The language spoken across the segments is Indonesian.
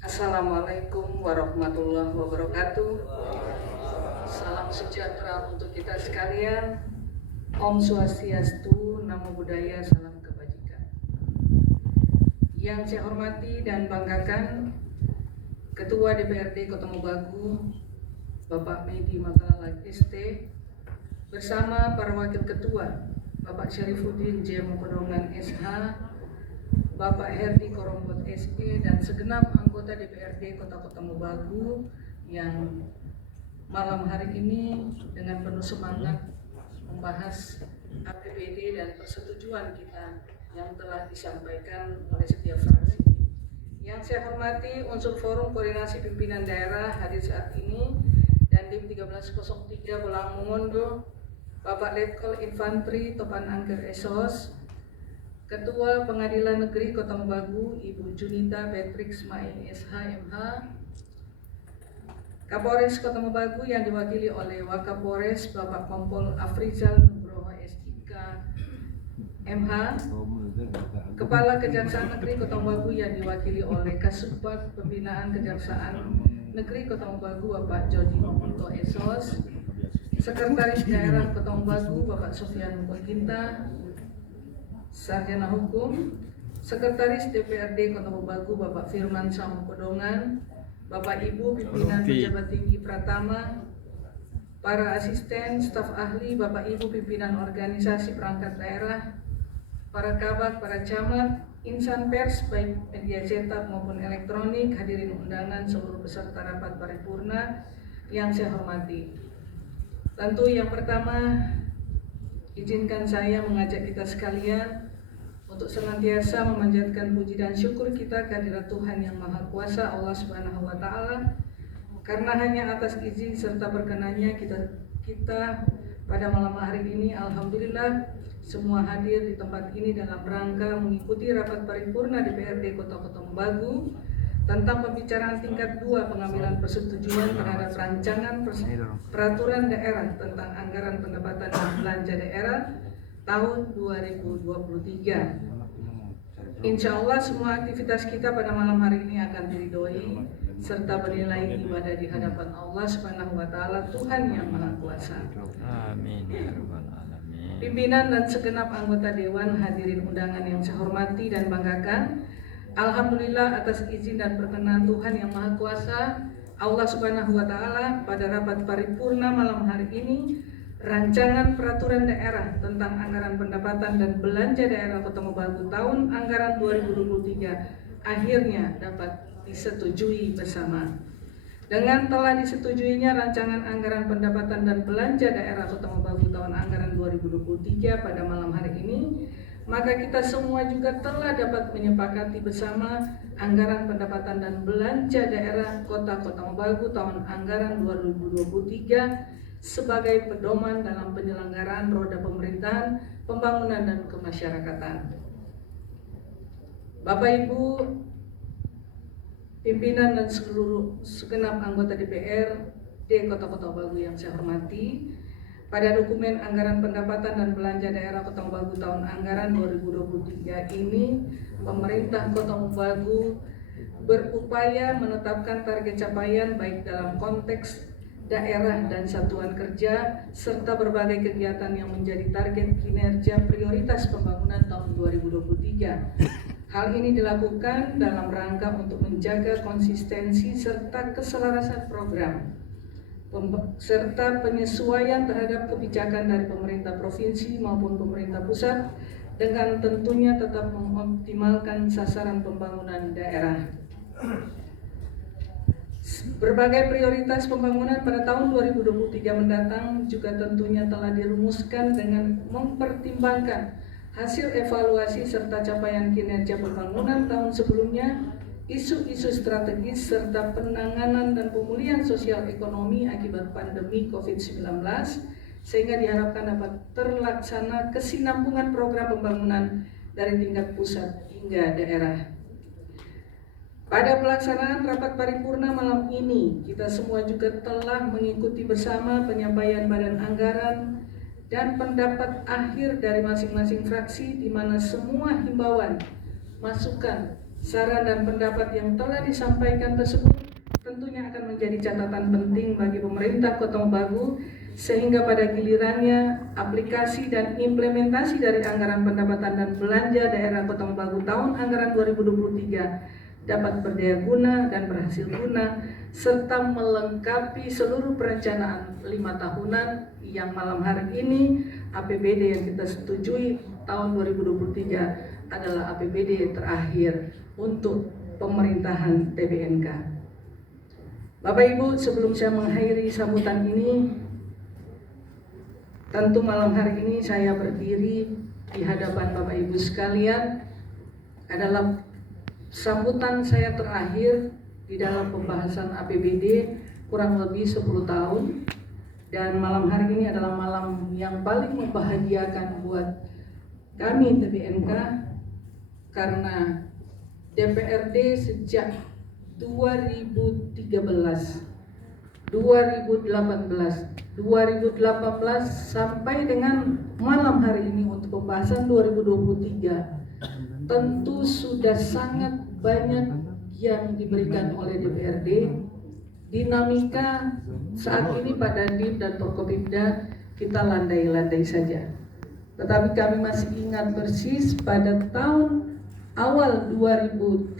Assalamualaikum warahmatullahi wabarakatuh. Salam sejahtera untuk kita sekalian. Om Swastiastu, Namo Buddhaya, salam kebajikan. Yang saya hormati dan banggakan Ketua DPRD Kota Mobagu, Bapak Medi Makalala ST, bersama para wakil ketua, Bapak Syarifuddin J. Mempedongan SH, Bapak Herdi Korombot SE, dan segenap anggota DPRD Kota Mobagu yang malam hari ini dengan penuh semangat membahas APBD dan persetujuan kita yang telah disampaikan oleh setiap fraksi. Yang saya hormati unsur Forum Koordinasi Pimpinan Daerah hadir saat ini, dan DIM 1303 Belangungondo, Bapak Letkol Infantri Topan Angker Esos, Ketua Pengadilan Negeri Kota Mobagu Ibu Junita Patrick Smail SH.MH, Kapolres Kota Mobagu yang diwakili oleh Wakapolres Bapak Kompol Afrizal Nugroho SIK MH, Kepala Kejaksaan Negeri Kota Mobagu yang diwakili oleh Kasubag Pembinaan Kejaksaan Negeri Kota Mobagu Bapak Jody Nomuto Esos, Sekretaris Daerah Kota Mobagu Bapak Sofyan Mukoginta, Sarjana Hukum, Sekretaris DPRD Kota Mobagu Bapak Firman Samupodongan, Bapak Ibu Pimpinan Pejabat Tinggi Pratama, para asisten, staf ahli, Bapak Ibu Pimpinan Organisasi Perangkat Daerah, para kabak, para camat, insan pers baik media cetak maupun elektronik, hadirin undangan seluruh peserta rapat paripurna yang saya hormati. Tentu yang pertama, izinkan saya mengajak kita sekalian untuk senantiasa memanjatkan puji dan syukur kita kehadirat Tuhan Yang Maha Kuasa Allah Subhanahu wa Ta'ala, karena hanya atas izin serta berkenannya kita pada malam hari ini alhamdulillah semua hadir di tempat ini dalam rangka mengikuti rapat paripurna DPRD Kota Mobagu tentang pembicaraan tingkat 2 pengambilan persetujuan terhadap rancangan peraturan daerah tentang anggaran pendapatan dan belanja daerah tahun 2023. Insya Allah semua aktivitas kita pada malam hari ini akan diridhoi serta bernilai ibadah di hadapan Allah Subhanahu wa Ta'ala, Tuhan Yang Maha Kuasa. Amin ya rabbal alamin. Pimpinan dan segenap anggota dewan, hadirin undangan yang saya hormati dan banggakan, alhamdulillah atas izin dan perkenan Tuhan Yang Maha Kuasa Allah Subhanahu wa Ta'ala, pada rapat paripurna malam hari ini rancangan peraturan daerah tentang anggaran pendapatan dan belanja daerah Kota Mobagu tahun anggaran 2023 akhirnya dapat disetujui bersama. Dengan telah disetujuinya rancangan anggaran pendapatan dan belanja daerah Kota Mobagu tahun anggaran 2023 pada malam hari ini, maka kita semua juga telah dapat menyepakati bersama anggaran pendapatan dan belanja daerah Kota Mobagu tahun anggaran 2023 sebagai pedoman dalam penyelenggaraan roda pemerintahan, pembangunan dan kemasyarakatan. Bapak Ibu pimpinan dan segenap anggota DPRD Kota Mobagu yang saya hormati, pada dokumen anggaran pendapatan dan belanja daerah Kota Mobagu tahun anggaran 2023 ini, pemerintah Kota Mobagu berupaya menetapkan target capaian baik dalam konteks daerah dan satuan kerja serta berbagai kegiatan yang menjadi target kinerja prioritas pembangunan tahun 2023. Hal ini dilakukan dalam rangka untuk menjaga konsistensi serta keselarasan program serta penyesuaian terhadap kebijakan dari pemerintah provinsi maupun pemerintah pusat, dengan tentunya tetap mengoptimalkan sasaran pembangunan daerah. Berbagai prioritas pembangunan pada tahun 2023 mendatang juga tentunya telah dirumuskan dengan mempertimbangkan hasil evaluasi serta capaian kinerja pembangunan tahun sebelumnya, isu-isu strategis serta penanganan dan pemulihan sosial ekonomi akibat pandemi COVID-19, sehingga diharapkan dapat terlaksana kesinambungan program pembangunan dari tingkat pusat hingga daerah. Pada pelaksanaan rapat paripurna malam ini, kita semua juga telah mengikuti bersama penyampaian badan anggaran dan pendapat akhir dari masing-masing fraksi, di mana semua himbauan, masukan, Saran dan pendapat yang telah disampaikan tersebut tentunya akan menjadi catatan penting bagi pemerintah Kota Mobagu, sehingga pada gilirannya aplikasi dan implementasi dari anggaran pendapatan dan belanja daerah Kota Mobagu tahun anggaran 2023 dapat berdaya guna dan berhasil guna, serta melengkapi seluruh perencanaan 5 tahunan yang malam hari ini APBD yang kita setujui tahun 2023 adalah APBD terakhir untuk pemerintahan TBNK. Bapak Ibu, sebelum saya mengakhiri sambutan ini, tentu malam hari ini saya berdiri di hadapan Bapak Ibu sekalian adalah sambutan saya terakhir di dalam pembahasan APBD kurang lebih 10 tahun, dan malam hari ini adalah malam yang paling membahagiakan buat kami TBNK karena DPRD sejak 2013, 2018 sampai dengan malam hari ini untuk pembahasan 2023 tentu sudah sangat banyak yang diberikan oleh DPRD. Dinamika saat ini Pak Dandim dan Forkopimda kita landai-landai saja. Tetapi kami masih ingat persis pada tahun awal 2013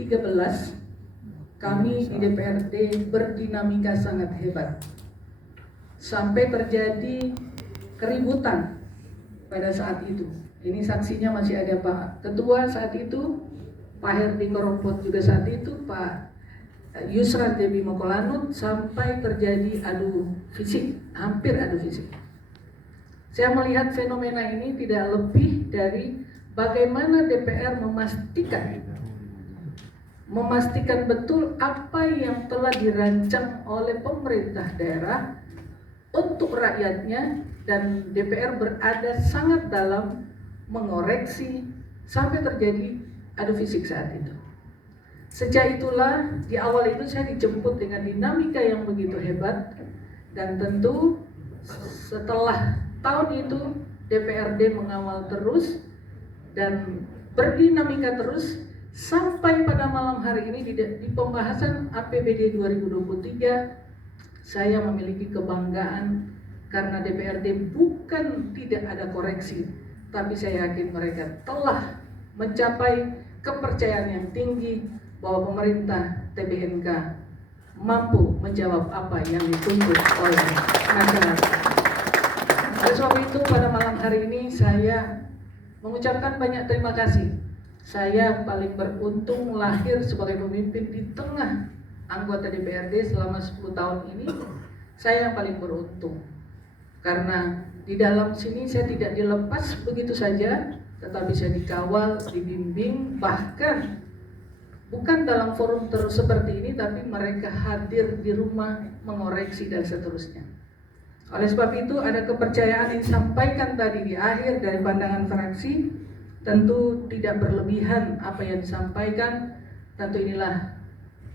kami di DPRD berdinamika sangat hebat. Sampai terjadi keributan pada saat itu. Ini saksinya masih ada Pak Ketua saat itu, Pak Herdi Korompot juga saat itu, Pak Yusran Debi Mokolanut, sampai terjadi adu fisik, hampir adu fisik. Saya melihat fenomena ini tidak lebih dari bagaimana DPR memastikan betul apa yang telah dirancang oleh pemerintah daerah untuk rakyatnya, dan DPR berada sangat dalam mengoreksi sampai terjadi adu fisik saat itu. Sejak itulah di awal itu saya dijemput dengan dinamika yang begitu hebat, dan tentu setelah tahun itu DPRD mengawal terus dan berdinamika terus sampai pada malam hari ini di pembahasan APBD 2023 saya memiliki kebanggaan karena DPRD bukan tidak ada koreksi, tapi saya yakin mereka telah mencapai kepercayaan yang tinggi bahwa pemerintah TBNK mampu menjawab apa yang dituntut oleh masyarakat. Oleh sebab itu pada malam hari ini saya mengucapkan banyak terima kasih. Saya paling beruntung lahir sebagai pemimpin di tengah anggota DPRD selama 10 tahun ini. Saya yang paling beruntung karena di dalam sini saya tidak dilepas begitu saja, tetapi saya dikawal, dibimbing, bahkan bukan dalam forum terus seperti ini, tapi mereka hadir di rumah mengoreksi dan seterusnya. Oleh sebab itu ada kepercayaan yang disampaikan tadi di akhir dari pandangan fraksi. Tentu tidak berlebihan apa yang disampaikan. Tentu inilah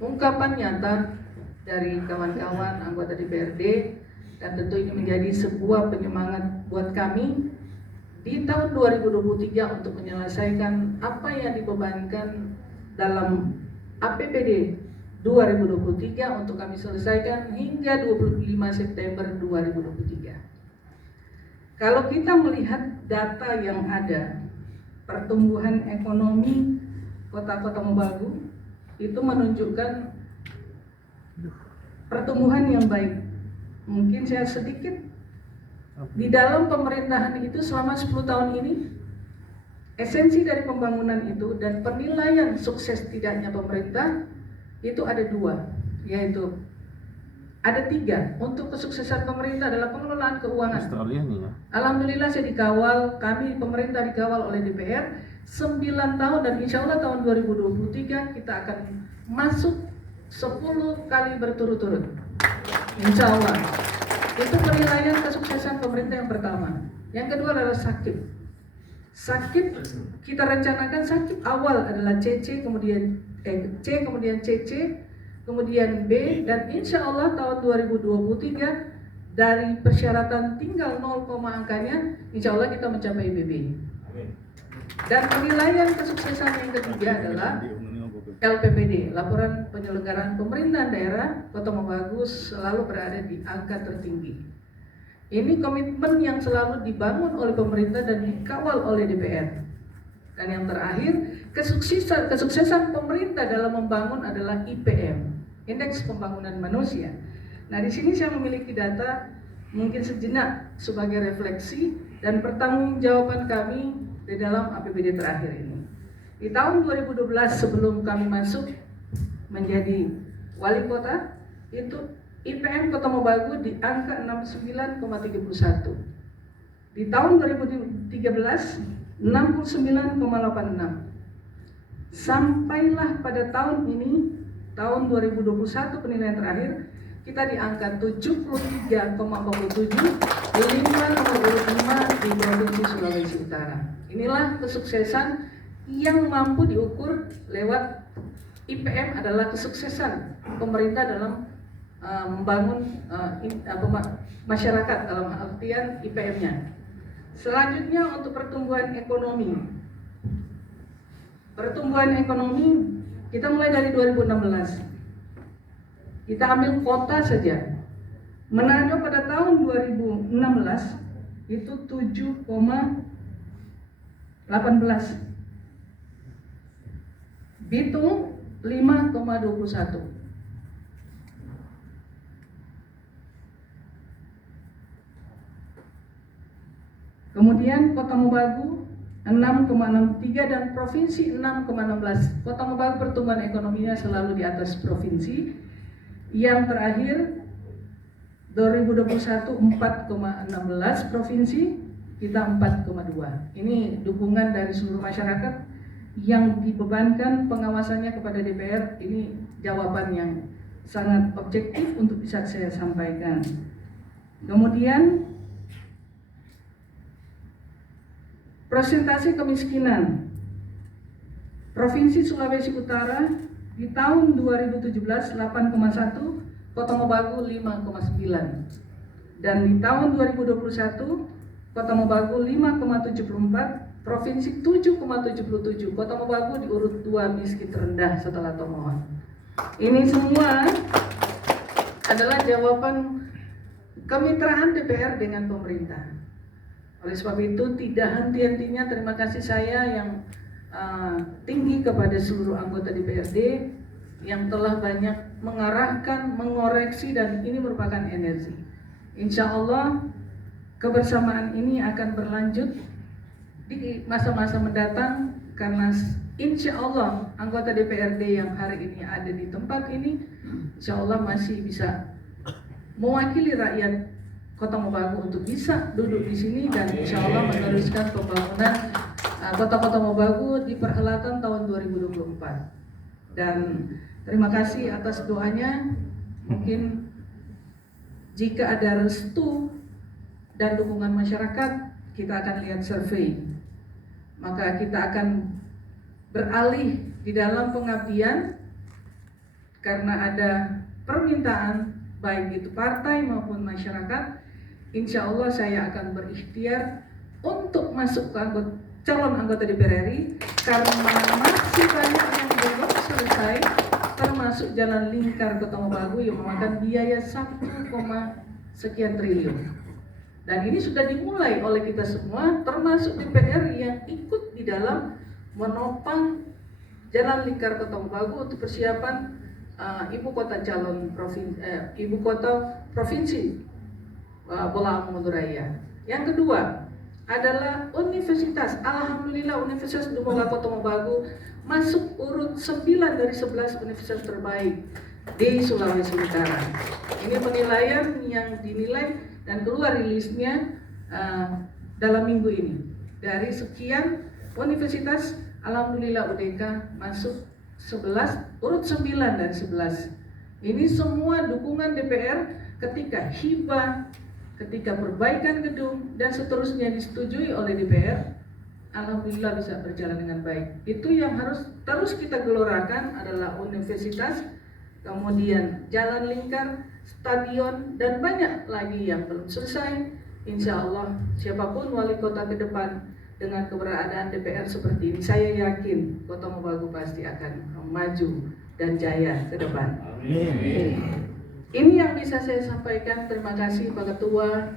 ungkapan nyata dari kawan-kawan anggota DPRD, dan tentu ini menjadi sebuah penyemangat buat kami di tahun 2023 untuk menyelesaikan apa yang dibebankan dalam APBD 2023 untuk kami selesaikan hingga 25 September 2023. Kalau kita melihat data yang ada, pertumbuhan ekonomi Kota Mobagu itu menunjukkan pertumbuhan yang baik. Mungkin saya sedikit di dalam pemerintahan itu selama 10 tahun ini, esensi dari pembangunan itu dan penilaian sukses tidaknya pemerintah itu ada 2, yaitu ada 3. Untuk kesuksesan pemerintah adalah pengelolaan keuangan. Alhamdulillah saya dikawal, kami pemerintah dikawal oleh DPR 9 tahun, dan insya Allah tahun 2023 kita akan masuk 10 kali berturut-turut. Insya Allah. Itu penilaian kesuksesan pemerintah yang pertama. Yang kedua adalah sakit. Sakit kita rencanakan sakit awal adalah C, kemudian CC, kemudian B, dan insya Allah tahun 2023 dari persyaratan tinggal 0, angkanya, insya Allah kita mencapai BB. Dan penilaian kesuksesan yang ketiga adalah LPPD, laporan penyelenggaraan pemerintahan daerah Kota Mobagu selalu berada di angka tertinggi. Ini komitmen yang selalu dibangun oleh pemerintah dan dikawal oleh DPR. Dan yang terakhir, kesuksesan pemerintah dalam membangun adalah IPM, Indeks Pembangunan Manusia. Nah, di sini saya memiliki data mungkin sejenak sebagai refleksi dan pertanggungjawaban kami di dalam APBD terakhir ini. Di tahun 2012 sebelum kami masuk menjadi wali kota, itu IPM Kota Mobagu di angka 69,31. Di tahun 2013 69,86. Sampailah pada tahun ini, tahun 2021 penilaian terakhir, kita di angka 73,47, 5,25 di Provinsi Sulawesi Utara. Inilah kesuksesan yang mampu diukur lewat IPM adalah kesuksesan pemerintah dalam membangun masyarakat dalam artian IPM-nya. Selanjutnya untuk pertumbuhan ekonomi. Pertumbuhan ekonomi kita mulai dari 2016. Kita ambil kota saja. Manado pada tahun 2016 itu 7,18. Bitung 5,21. Kemudian Kota Mobagu 6,63 dan Provinsi 6,16. Kota Mobagu pertumbuhan ekonominya selalu di atas provinsi. Yang terakhir 2021 4,16 provinsi, kita 4,2. Ini dukungan dari seluruh masyarakat yang dibebankan pengawasannya kepada DPR. Ini jawaban yang sangat objektif untuk bisa saya sampaikan. Kemudian persentase kemiskinan Provinsi Sulawesi Utara di tahun 2017 8,1, Kota Mobagu 5,9. Dan di tahun 2021 Kota Mobagu 5,74, Provinsi 7,77. Kota Mobagu di urut 2 miskin terendah setelah Tomohon. Ini semua adalah jawaban kemitraan DPR dengan pemerintah. Oleh sebab itu tidak henti-hentinya terima kasih saya yang tinggi kepada seluruh anggota DPRD yang telah banyak mengarahkan, mengoreksi, dan ini merupakan energi. Insya Allah kebersamaan ini akan berlanjut di masa-masa mendatang karena insya Allah anggota DPRD yang hari ini ada di tempat ini insya Allah masih bisa mewakili rakyat Kota Mobagu untuk bisa duduk di sini dan insya Allah meneruskan pembangunan Kota-Kota Mobagu di perhelatan tahun 2024. Dan terima kasih atas doanya. Mungkin jika ada restu dan dukungan masyarakat, kita akan lihat survei. Maka kita akan beralih di dalam pengabdian karena ada permintaan baik itu partai maupun masyarakat. Insya Allah saya akan berikhtiar untuk masuk ke calon anggota DPR RI karena masih banyak yang belum selesai, termasuk jalan lingkar Kota Mobagu yang memakan biaya 1, sekian triliun. Dan ini sudah dimulai oleh kita semua, termasuk DPR yang ikut di dalam menopang jalan lingkar Kota Mobagu untuk persiapan ibu kota provinsi Bola Maduraya. Yang kedua adalah universitas. Alhamdulillah Universitas Dumbaga Kota Mobagu masuk urut 9 dari 11 universitas terbaik di Sulawesi Utara. Ini penilaian yang dinilai dan keluar rilisnya dalam minggu ini. Dari sekian universitas, alhamdulillah UDK masuk 11, urut 9 dari 11. Ini semua dukungan DPR ketika hibah, ketika perbaikan gedung dan seterusnya disetujui oleh DPR, alhamdulillah bisa berjalan dengan baik. Itu yang harus terus kita gelorakan adalah universitas, kemudian jalan lingkar, stadion, dan banyak lagi yang belum selesai. Insya Allah siapapun wali kota ke depan dengan keberadaan DPR seperti ini, saya yakin Kota Mobagu pasti akan maju dan jaya ke depan. Ini yang bisa saya sampaikan. Terima kasih Pak Ketua,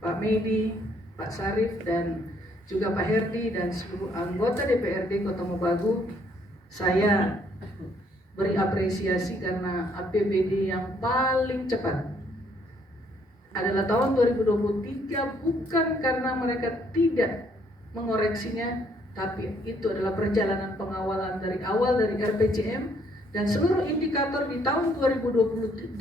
Pak Medi, Pak Sarif, dan juga Pak Herdi dan seluruh anggota DPRD Kota Mobagu. Saya beri apresiasi karena APBD yang paling cepat adalah tahun 2023, bukan karena mereka tidak mengoreksinya, tapi itu adalah perjalanan pengawalan dari awal dari RPJM, dan seluruh indikator di tahun 2022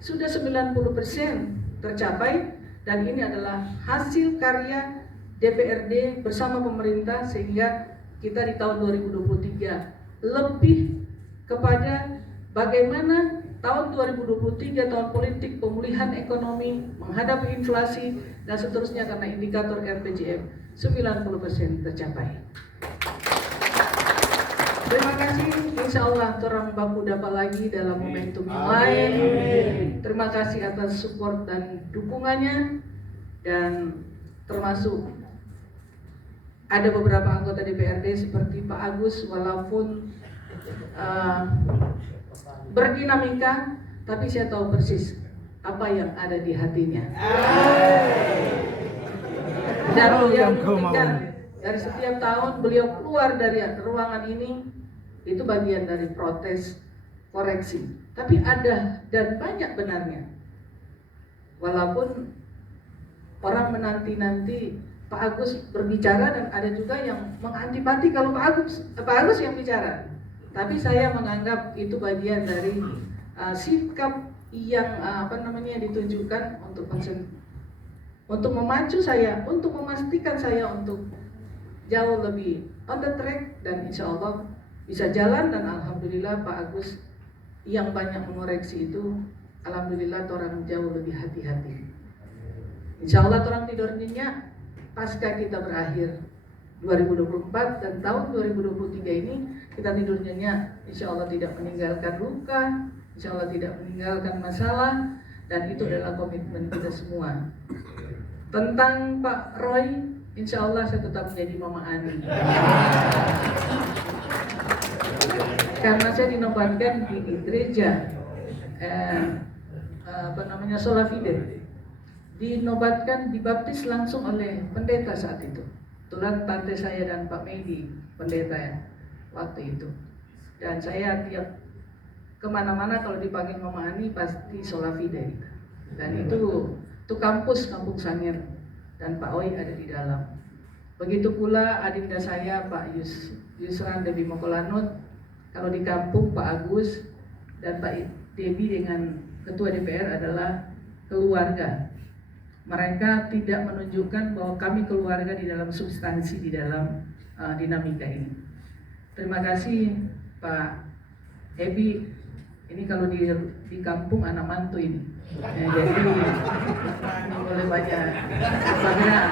sudah 90% tercapai, dan ini adalah hasil karya DPRD bersama pemerintah, sehingga kita di tahun 2023 lebih kepada bagaimana tahun 2023 tahun politik pemulihan ekonomi, menghadapi inflasi dan seterusnya, karena indikator RPJM 90% tercapai. Terima kasih, insya Allah orang baku dapat lagi dalam momentum yang lain. Terima kasih atas support dan dukungannya, dan termasuk ada beberapa anggota DPRD seperti Pak Agus, walaupun berdinamika, tapi saya tahu persis apa yang ada di hatinya. Dan beliau buktikan dari setiap tahun beliau keluar dari ruangan ini, itu bagian dari protes koreksi. Tapi ada dan banyak benarnya. Walaupun orang menanti-nanti Pak Agus berbicara, dan ada juga yang mengantipati kalau Pak Agus yang bicara. Tapi saya menganggap itu bagian dari sikap yang ditunjukkan untuk memacu saya, untuk memastikan saya untuk jauh lebih on the track, dan insya Allah bisa jalan. Dan alhamdulillah Pak Agus yang banyak mengoreksi itu, alhamdulillah orang jauh lebih hati-hati. Insya Allah orang tidur nyenyak pasca kita berakhir 2024, dan tahun 2023 ini kita tidur nyenyak, insya Allah tidak meninggalkan luka, insya Allah tidak meninggalkan masalah, dan itu adalah komitmen kita semua. Tentang Pak Roy, insya Allah saya tetap menjadi Mama Ani. Karena saya dinobatkan di gereja Solafide, dinobatkan, dibaptis langsung oleh pendeta saat itu. Kebetulan tante saya dan Pak Medi pendeta ya waktu itu. Dan saya tiap kemana-mana kalau dipanggil Mama Ani pasti Solafide. Dan itu kampus, Kampung Sangir, dan Pak Oi ada di dalam. Begitu pula adinda saya Pak Yusran Debi Mokolanut, kalau di kampung Pak Agus dan Pak Debi dengan Ketua DPR adalah keluarga. Mereka tidak menunjukkan bahwa kami keluarga di dalam substansi, di dalam dinamika ini. Terima kasih Pak Ebi. Ini kalau di kampung anak mantu ini. Jadi boleh banyak bergerak.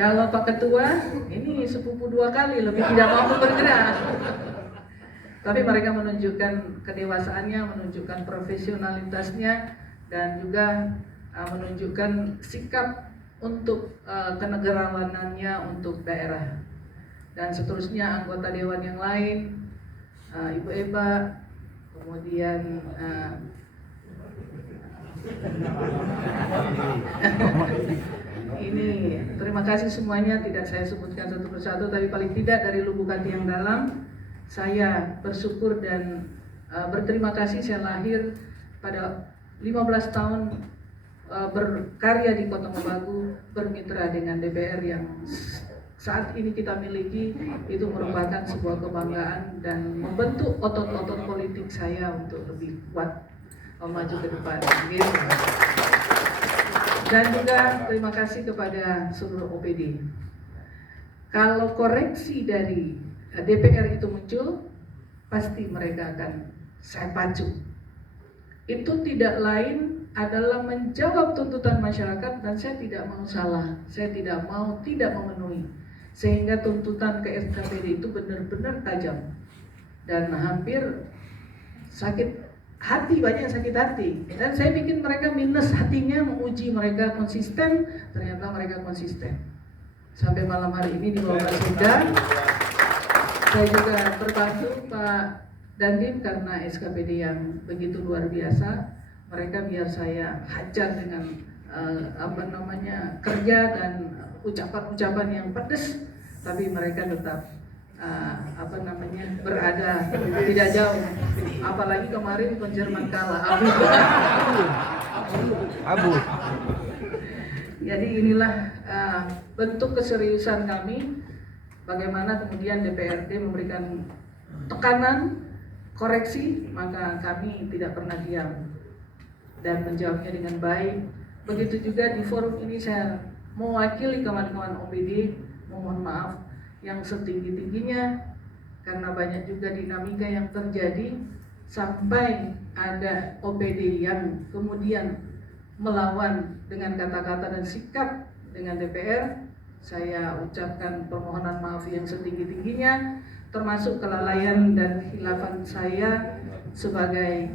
Kalau Pak Ketua ini sepupu 2 kali, lebih tidak mampu bergerak. Tapi mereka menunjukkan kedewasaannya, menunjukkan profesionalitasnya, dan juga menunjukkan sikap untuk kenegarawanannya untuk daerah. Dan seterusnya anggota dewan yang lain, Ibu Eba, kemudian ini terima kasih semuanya, tidak saya sebutkan satu persatu, tapi paling tidak dari lubuk hati yang dalam saya bersyukur dan berterima kasih. Saya lahir pada 15 tahun berkarya di Kota Mobagu, bermitra dengan DPR yang saat ini kita miliki, itu merupakan sebuah kebanggaan dan membentuk otot-otot politik saya untuk lebih kuat maju ke depan. Dan juga terima kasih kepada seluruh OPD. Kalau koreksi dari DPR itu muncul, pasti mereka akan saya pacu. Itu tidak lain adalah menjawab tuntutan masyarakat, dan saya tidak mau salah, saya tidak mau tidak memenuhi, sehingga tuntutan ke SKPD itu benar-benar tajam dan hampir sakit hati, banyak sakit hati. Dan saya bikin mereka minus hatinya, menguji mereka konsisten, ternyata mereka konsisten. sampai malam hari ini di bawah Pak Sekda. Saya juga terbantu Pak Dandim karena SKPD yang begitu luar biasa. Mereka biar saya hajar dengan kerja dan ucapan-ucapan yang pedas, tapi mereka tetap berada tidak jauh. Apalagi kemarin Jerman kalah. Abu. Jadi inilah bentuk keseriusan kami, bagaimana kemudian DPRD memberikan tekanan, koreksi, maka kami tidak pernah diam dan menjawabnya dengan baik. Begitu juga di forum ini saya mewakili kawan-kawan OPD, mohon maaf yang setinggi-tingginya, karena banyak juga dinamika yang terjadi sampai ada OPD yang kemudian melawan dengan kata-kata dan sikap dengan DPR. Saya ucapkan permohonan maaf yang setinggi-tingginya, termasuk kelalaian dan khilafan saya sebagai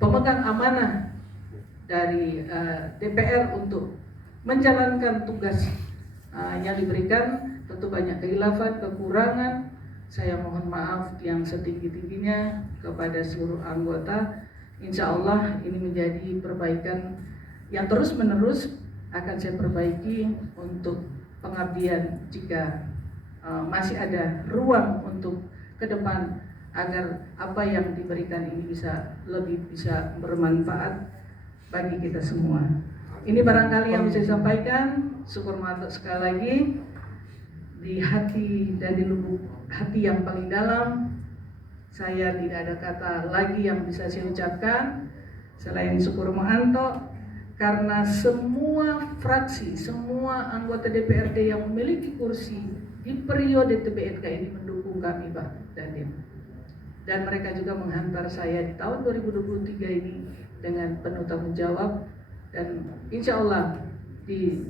pemegang amanah dari DPR untuk menjalankan tugas yang diberikan. Tentu banyak khilafan, kekurangan. Saya mohon maaf yang setinggi-tingginya kepada seluruh anggota. Insya Allah ini menjadi perbaikan yang terus-menerus akan saya perbaiki untuk pengabdian jika masih ada ruang untuk ke depan, agar apa yang diberikan ini bisa bermanfaat bagi kita semua. Ini barangkali yang bisa saya sampaikan. Syukur mantap sekali lagi di hati dan di lubuk hati yang paling dalam. Saya tidak ada kata lagi yang bisa saya ucapkan selain syukur ma'anto, karena semua fraksi, semua anggota DPRD yang memiliki kursi di periode TBNK ini mendukung kami Pak Dandim. Dan mereka juga menghantar saya di tahun 2023 ini dengan penuh tanggung jawab, dan insya Allah di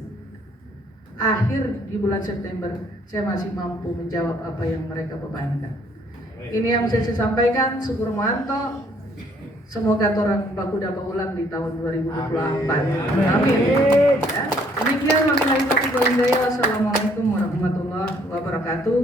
akhir di bulan September saya masih mampu menjawab apa yang mereka bebankan. Ini yang bisa saya sampaikan. Syukur manto. Semoga orang baku dapat ulang di tahun 2024. Amin. Ya. Demikian wabillahi taufiq wal hidayah. Wassalamualaikum warahmatullahi wabarakatuh.